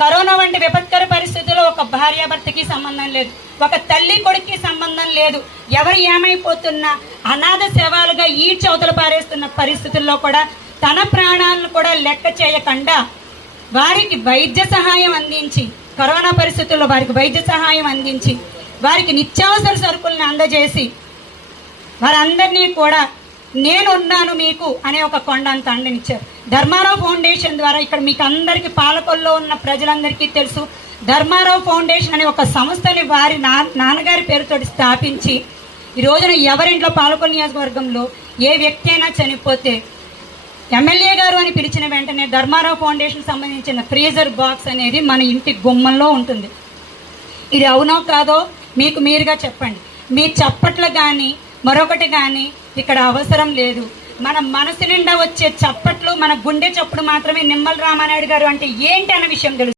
Corona వంటి విపత్కర పరిస్థితుల్లో ఒక భార్యాభర్తకి సంబంధం లేదు, ఒక తల్లి కొడుక్కి సంబంధం లేదు. ఎవరు ఏమైపోతున్నా అనాథ శవాలుగా ఈడ్చవతలు పారేస్తున్న పరిస్థితుల్లో కూడా తన ప్రాణాలను కూడా లెక్క చేయకుండా వారికి వైద్య సహాయం అందించి, కరోనా పరిస్థితుల్లో వారికి వైద్య సహాయం అందించి, వారికి నిత్యావసర సరుకులను అందజేసి వారందరినీ కూడా నేనున్నాను మీకు అనే ఒక కొండంత అండనిచ్చారు. ధర్మారావు ఫౌండేషన్ ద్వారా ఇక్కడ మీకు అందరికీ పాలకొల్లో ఉన్న ప్రజలందరికీ తెలుసు, ధర్మారావు ఫౌండేషన్ అనే ఒక సంస్థని వారి నాన్నగారి పేరుతో స్థాపించి ఈ రోజున ఎవరింట్లో పాలకొల్లు నియోజకవర్గంలో ఏ వ్యక్తి అయినా చనిపోతే ఎమ్మెల్యే గారు అని పిలిచిన వెంటనే ధర్మారావు ఫౌండేషన్ సంబంధించిన ఫ్రీజర్ బాక్స్ అనేది మన ఇంటి గుమ్మంలో ఉంటుంది. ఇది అవునో కాదో మీకు మీరుగా చెప్పండి. మీ చప్పట్లు కానీ మరొకటి కానీ ఇక్కడ అవసరం లేదు. మన మనసు నిండా వచ్చే చప్పట్లు, మన గుండె చప్పుడు మాత్రమే నిమ్మల రామానాయుడు గారు అంటే ఏంటి అన్న విషయం తెలుసు.